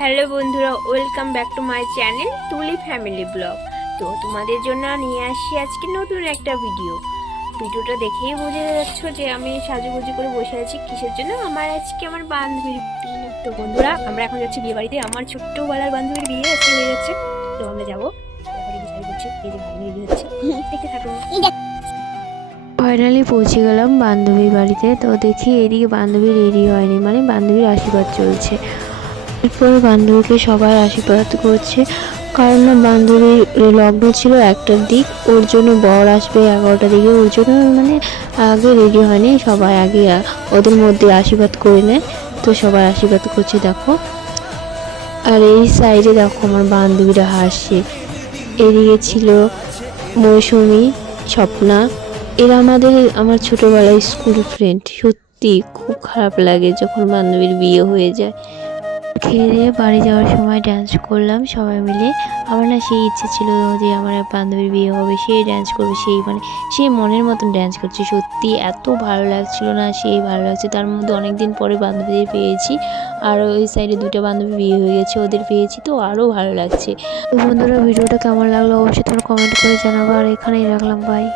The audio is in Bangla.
হ্যালো বন্ধুরা, welcome back to my channel Tuli family blog. তো তোমাদের জন্য নিয়ে আসি আজকে নতুন একটা ভিডিও। ভিডিওটা দেখেই বোঝা যাচ্ছ যে আমি সাজুগুজু করে বসে আছি কিসের জন্য। আমার আজকে আমার বান্ধবীর তো বন্ধুরা, আমরা এখন যাচ্ছি বিয়ে বাড়িতে। আমার ছোট্টবেলার বান্ধবীর বিয়ে আজকে হয়ে যাচ্ছে। তো আমরা যাব। ফাইনালি পৌঁছে গেলাম বান্ধবীর বাড়িতে। তো দেখি এদিকে বান্ধবী রেডি হয়নি। মানে বান্ধবীর আশীর্বাদ চলছে। এরপর বান্ধবীকে সবাই আশীর্বাদ করছে। কারণ না, বান্ধবীর লগ্ন ছিল একটার দিক, ওর জন্য বর আসবে এগারোটার দিকে, ওর জন্য মানে আগে রেডি হয়নি, সবাই আগে ওদের মধ্যে আশীর্বাদ করে নেয়। তো সবাই আশীর্বাদ করছে, দেখো। আর এই সাইডে দেখো আমার বান্ধবীরা হাসছে। এদিকে ছিল মৌসুমি, স্বপ্না। এরা আমাদের, আমার ছোটোবেলায় স্কুল ফ্রেন্ড সত্যি খুব খারাপ লাগে যখন বান্ধবীর বিয়ে হয়ে যায়। খেয়ে দিয়ে বাড়ি যাওয়ার সময় ডান্স করলাম সবাই মিলে। আমার না সেই ইচ্ছে ছিল যে আমার এক বান্ধবীর বিয়ে হবে সেই ডান্স করবে সেই মানে সেই মনের মতন ডান্স করছে। সত্যি এত ভালো লাগছিল না সেই ভালো লাগছে। তার মধ্যে অনেক দিন পরে বান্ধবীদের পেয়েছি। আর ওই সাইডে দুটো বান্ধবী বিয়ে হয়ে গেছে, ওদের পেয়েছি তো আরও ভালো লাগছে। বন্ধুরা, ভিডিওটা কেমন লাগল অবশ্যই তোমরা কমেন্ট করে জানাব। আর এখানেই রাখলাম বাই